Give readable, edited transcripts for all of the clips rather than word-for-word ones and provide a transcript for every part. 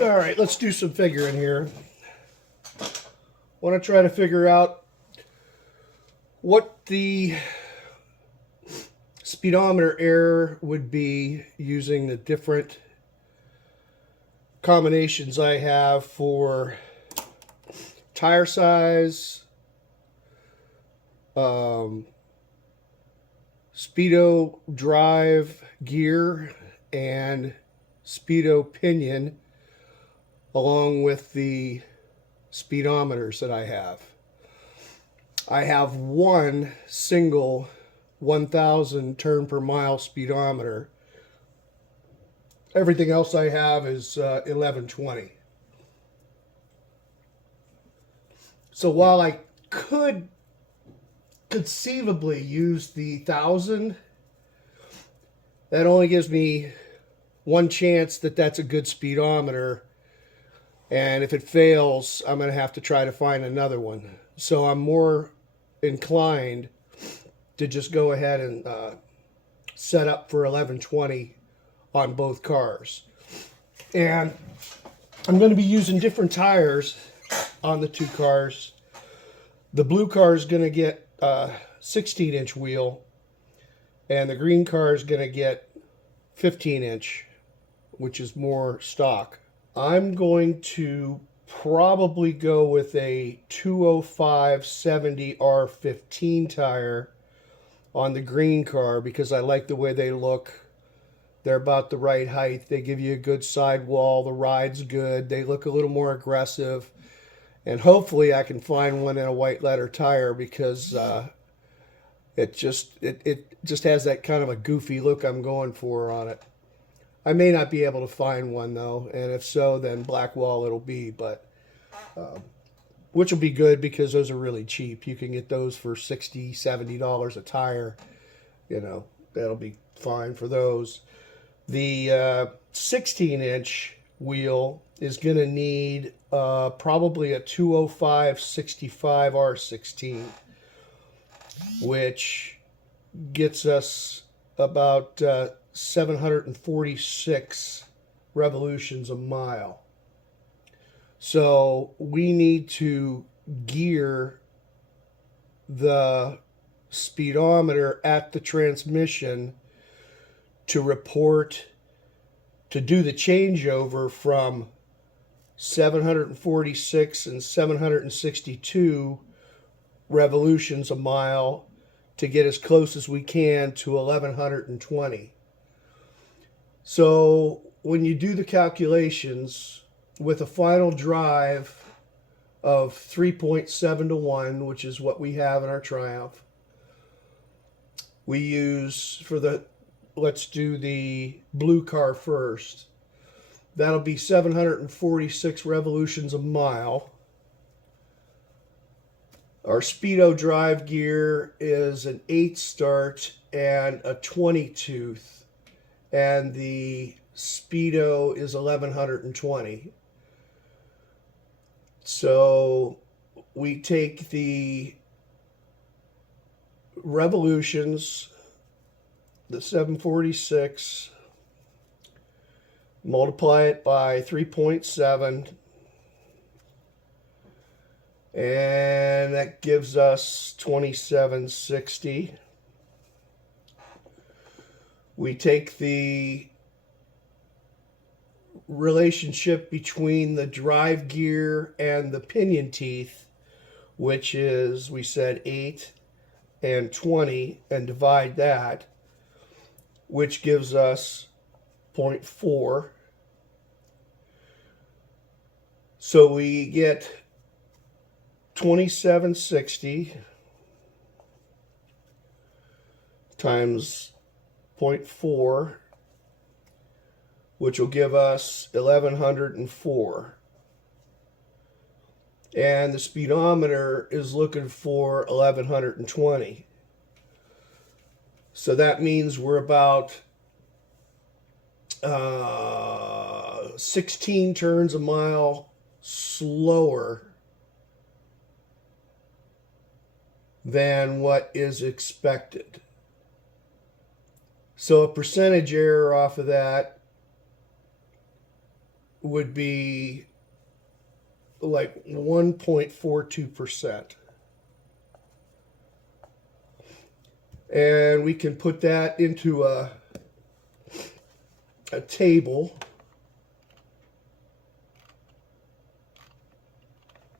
All right, let's do some figuring here. Want to try to figure out what the speedometer error would be using the different combinations I have for tire size, speedo drive gear, and speedo pinion, along with the speedometers that I have. I have one single 1,000 turn per mile speedometer. Everything else I have is 1120. So while I could conceivably use the 1,000, that only gives me one chance that that's a good speedometer. And if it fails, I'm going to have to try to find another one. So I'm more inclined to just go ahead and set up for 1120 on both cars. And I'm going to be using different tires on the two cars. The blue car is going to get a 16-inch wheel, and the green car is going to get 15-inch, which is more stock. I'm going to probably go with a 205/70 R15 tire on the green car because I like the way they look. They're about the right height. They give you a good sidewall. The ride's good. They look a little more aggressive. And hopefully I can find one in a white letter tire because it just has that kind of a goofy look I'm going for on it. I may not be able to find one though, and if so, then Blackwall it'll be, but which will be good because those are really cheap. You can get those for $60, $70 a tire. You know, that'll be fine for those. The 16-inch wheel is going to need probably a 205/65 R16, which gets us about 746 revolutions a mile. So we need to gear the speedometer at the transmission to report, to do the changeover from 746 and 762 revolutions a mile to get as close as we can to 1120. So when you do the calculations with a final drive of 3.7 to 1, which is what we have in our Triumph, we use for the, let's do the blue car first. That'll be 746 revolutions a mile. Our speedo drive gear is an 8 start and a 20 tooth, and the speedo is 1120. So we take the revolutions, the 746, multiply it by 3.7, and that gives us 2760. We take the relationship between the drive gear and the pinion teeth, which is, we said 8 and 20, and divide that, which gives us 0.4. So we get 2760 times 0.4, which will give us 1104. And the speedometer is looking for 1120. So that means we're about 16 turns a mile slower than what is expected. So a percentage error off of that would be like 1.42%. And we can put that into a table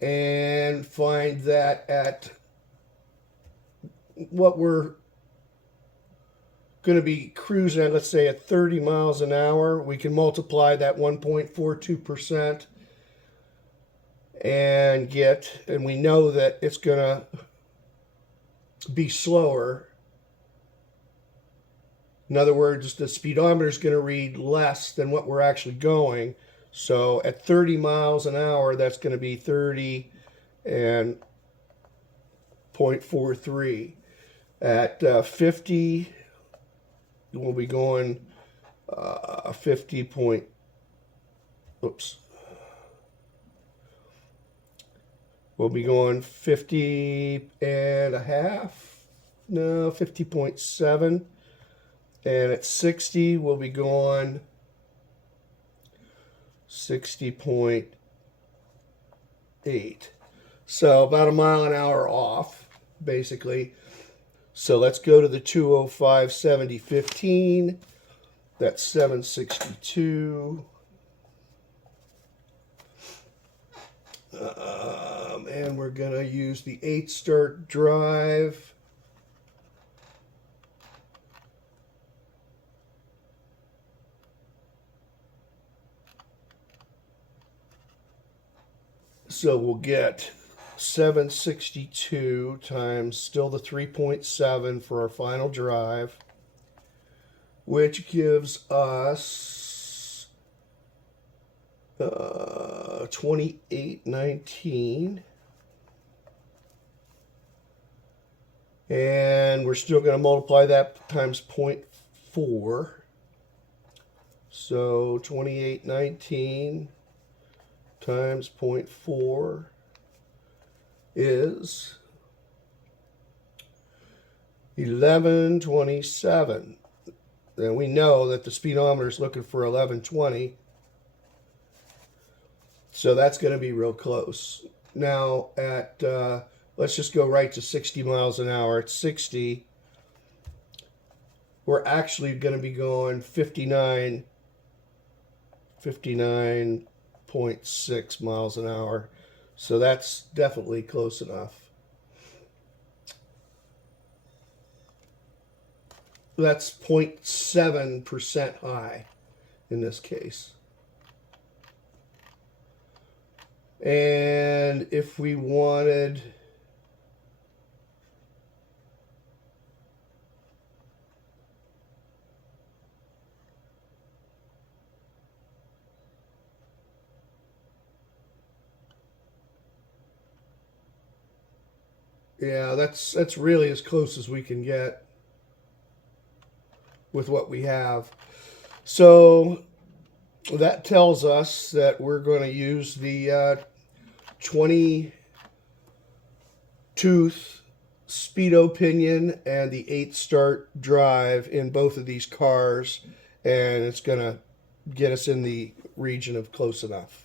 and find that at what we're going to be cruising at, let's say at 30 miles an hour, we can multiply that 1.42% and we know that it's going to be slower. In other words, the speedometer is going to read less than what we're actually going. So at 30 miles an hour, that's going to be 30 and 0.43. At 50, we'll be going 50 point, oops. We'll be going 50 and a half, no, 50.7. And at 60, we'll be going 60.8. So about a mile an hour off, basically. So let's go to the 205 70 15. That's 762. And we're going to use the 8-start drive. So we'll get 762 times still the 3.7 for our final drive, which gives us 2819. And we're still going to multiply that times 0.4. So 2819 times 0.4 is 1127. And we know that the speedometer is looking for 1120. So that's going to be real close. Now at, let's just go right to 60 miles an hour. At 60, we're actually going to be going 59.6 miles an hour. So that's definitely close enough. That's 0.7% high in this case. And if we wanted yeah, that's really as close as we can get with what we have. So that tells us that we're going to use the 20-tooth speedo pinion and the 8-start drive in both of these cars, and it's going to get us in the region of close enough.